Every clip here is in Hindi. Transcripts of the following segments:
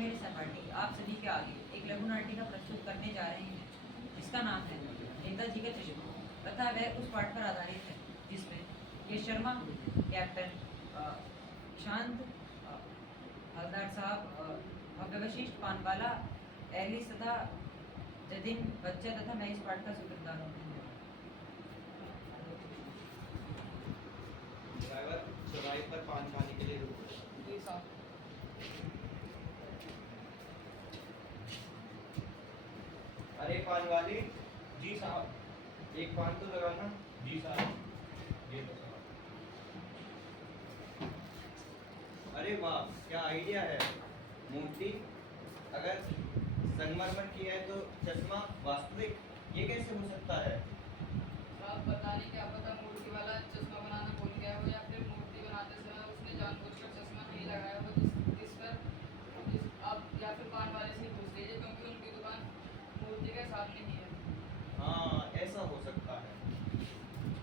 मेरे सहपाठी आप सभी के आगे एक लघु नाटिका प्रस्तुत करने जा रहे हैं जिसका नाम है नेताजी का चश्मा। कथा वह उस पाठ पर आधारित है जिसमें यश शर्मा, कैप्टन शांत, हवलदार साहब, भव्य वशिष्ठ, पानवाला, एलिस तथा जतिन बच्चा तथा मैं इस पाठ का सूत्रधार हूँ। ड्राइवर चौराहे पर पान खाने के लिए रुको। जी साहब। अरे पान वाले, जी साहब। एक पान तो लगाना। जी साहब, ये तो साहब। अरे वाह, क्या आइडिया है। मूर्ति अगर संगमरमर की है तो चश्मा वास्तविक, ये कैसे हो सकता है। आप पता नहीं, क्या पता मूर्ति वाला चश्मा बनाना भूल गया हो या फिर मूर्ति बनाते समय उसने जानबूझकर चश्मा नहीं लगाया हो जिस पर आप या फिर पान वाले से ही पूछ लीजिए क्योंकि उनकी दुकान मूर्ति के सामने ही है। हाँ, ऐसा हो सकता है।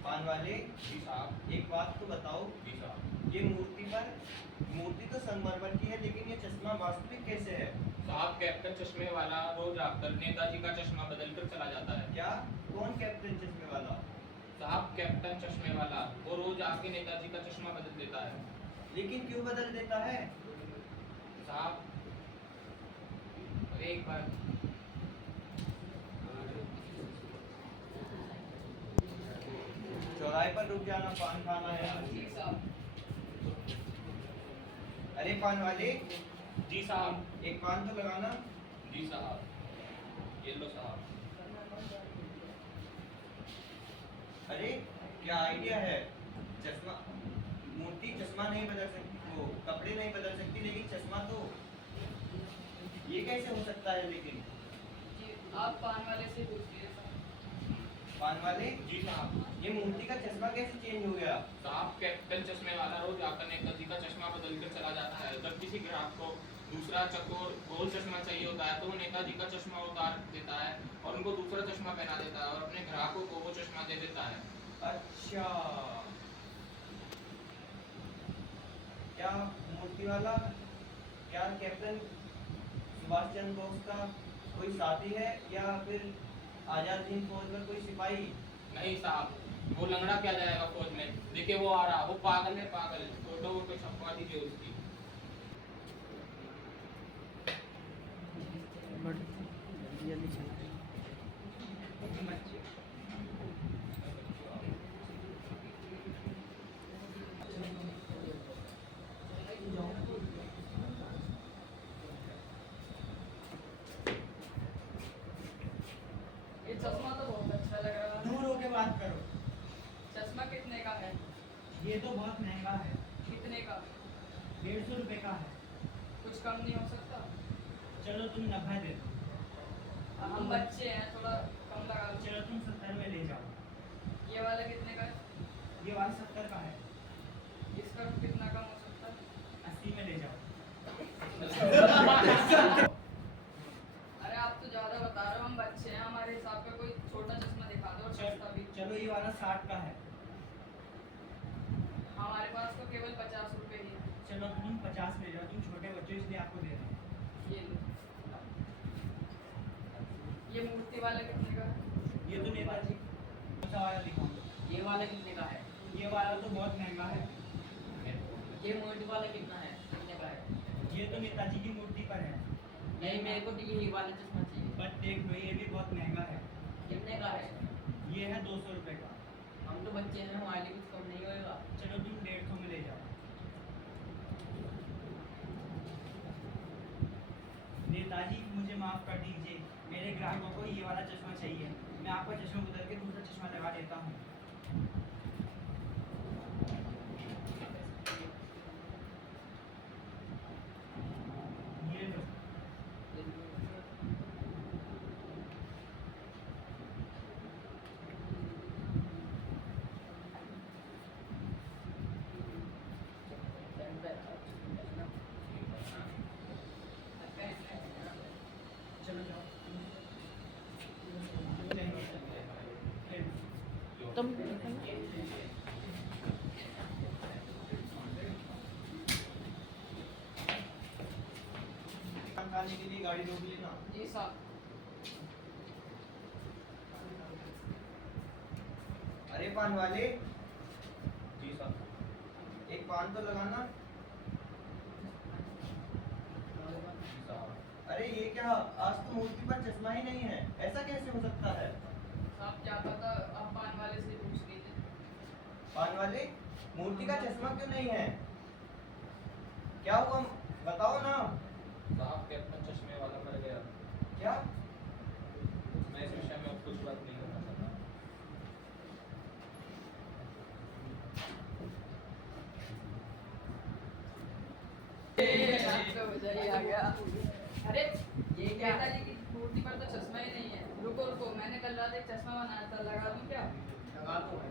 पान वाले, जी साहब। एक बात तो बताओ, जी साहब। ये मूर्ति तो संगमरमर की है लेकिन ये चश्मा वास्तविक कैसे है। साहब, कैप्टन चश्मे वाला रोज आकर नेताजी का चश्मा बदल कर चला जाता है। क्या? कौन कैप्टन चश्मे वाला? साहब, कैप्टन चश्मे वाला वो रोज आके नेताजी का चश्मा बदल देता है। लेकिन क्यों बदल देता है? साहब, एक बार चौराहे पर रुक जाना, पान खाना है। ठीक साहब। अरे पान वाले, जी साहब। एक पान तो लगाना। जी साहब, ये लो साहब। अरे क्या आइडिया है। चश्मा मूर्ति चश्मा नहीं बदल सकती, वो कपड़े नहीं बदल सकती लेकिन चश्मा तो, ये कैसे हो सकता है। लेकिन जी आप पान वाले से पूछ लीजिए साहब। पान वाले, जी साहब। ये मूर्ति का चश्मा कैसे चेंज हो गया। साहब, कैप्टन चश्मे वाला रोज आकर नेताजी का चश्मा बदल कर चला जाता है। जब किसी ग्राहक को दूसरा चकोर गोल चश्मा चाहिए होता है तो वो नेताजी का चश्मा उतार देता है और उनको दूसरा चश्मा पहना देता है और अपने ग्राहकों को वो चश्मा दे देता है। अच्छा, क्या मूर्ति वाला, क्या कैप्टन सुभाष चंद्र बोस का कोई साथी है या फिर आजाद हिंद फौज में कोई सिपाही। नहीं साहब, वो लंगड़ा क्या जाएगा फौज में। देखिए वो आ रहा, वो पागल है पागल। फोटो वोटो छपवा दीजिए उसकी। ये चश्मा तो बहुत अच्छा लग रहा है। दूर होके बात करो। चश्मा कितने का है? ये तो बहुत महंगा है, कितने का? 150 रुपए का है। कुछ कम नहीं हो सकता? चलो तुम 90 दे दो। हम बच्चे हैं, थोड़ा कम लगा लो। चलो तुम 70 में ले जाओ। ये वाला कितने का है? ये वाला 70 का है। इसका कितना कम हो सकता है? 80 में ले जाओ। अरे आप तो ज्यादा बता रहे हो, हम बच्चे हैं, हमारे हिसाब का कोई छोटा चश्मा दिखा दो और सस्ता भी। चलो ये वाला 60 का है। हमारे पास तो केवल 50 रुपए ही है। चलो तुम 50 ले जाओ, तुम छोटे बच्चे हो इसलिए आपको दे रहा हूँ। ये लो। ये मूर्ति वाला कितने का है? ये तो नेताजी कौन सा वाला दिखाऊं। ये वाला कितने का है? ये वाला तो बहुत महंगा है। ये मूर्ति वाला कितना है, कितने का है? ये तो नेताजी की मूर्ति पर है। नहीं, मेरे को तो यही वाला चश्मा चाहिए। बट देख लो ये भी बहुत महंगा है। कितने का है? ये है 200 रुपए का। हम तो बच्चे हैं, हमारे लिए कुछ कम नहीं होएगा। चलो तुम 150 में ले जाओ। नेताजी मुझे माफ कर दीजिए, मेरे ग्राहकों को ये वाला चश्मा चाहिए। मैं आपका चश्मा बदल के दूसरा चश्मा लगा देता हूँ। ये लो। चलो जाओ। तुम पान दिखाने के लिए गाड़ी रोक लेना। जी साहब। अरे पान वाले, जी साहब। एक पान तो लगाना। जी साहब। अरे ये क्या, आज तो मूर्ति पर चश्मा ही नहीं है, ऐसा कैसे हो सकता है? साहब क्या पता, आप पान वाले से पूछ लीजिए। पान वाले, मूर्ति का चश्मा क्यों नहीं है? क्या हुआ, बताओ ना। साहब कैप्टन चश्मे वाला मर गया। क्या? मैं इस विषय में अब कुछ बात नहीं करना चाहता। आपका मजा ही आ गया। अरे ये क्या, नेताजी की मूर्ति पर तो चश्मा ही नहीं है। रुको रुको, मैंने कल रात एक चश्मा बनाया था, लगा दूं क्या? लगा दो।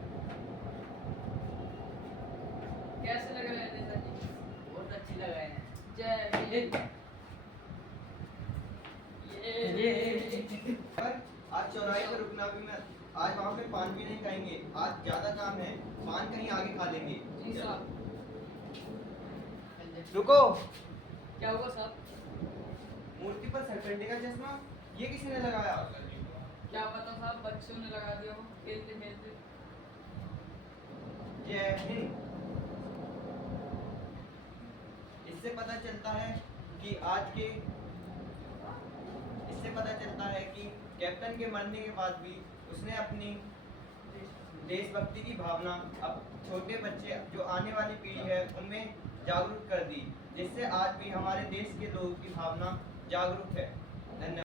कैसे लग रहे हैं नेताजी? बहुत अच्छी लगाए हैं। जय भीम। ये पर आज चौराहे पर रुकना भी मत, आज वहाँ पे पान भी नहीं खाएंगे, आज ज्यादा काम है, पान कहीं आगे खा लेंगे। जी साहब। रुको, क्या हुआ साहब? मूर्ति पर सरकंडे का चश्मा, ये किसने लगाया? क्या पता साहब, बच्चों ने लगा दिया हो खेलते खेलते। जय हिंद। इससे पता चलता है कि कैप्टन के मरने के बाद भी उसने अपनी देशभक्ति की भावना अब छोटे बच्चे जो आने वाली पीढ़ी है उनमें जागरूक कर दी, जिससे आज भी हमारे देश के लोगों की भावना जागरूक है।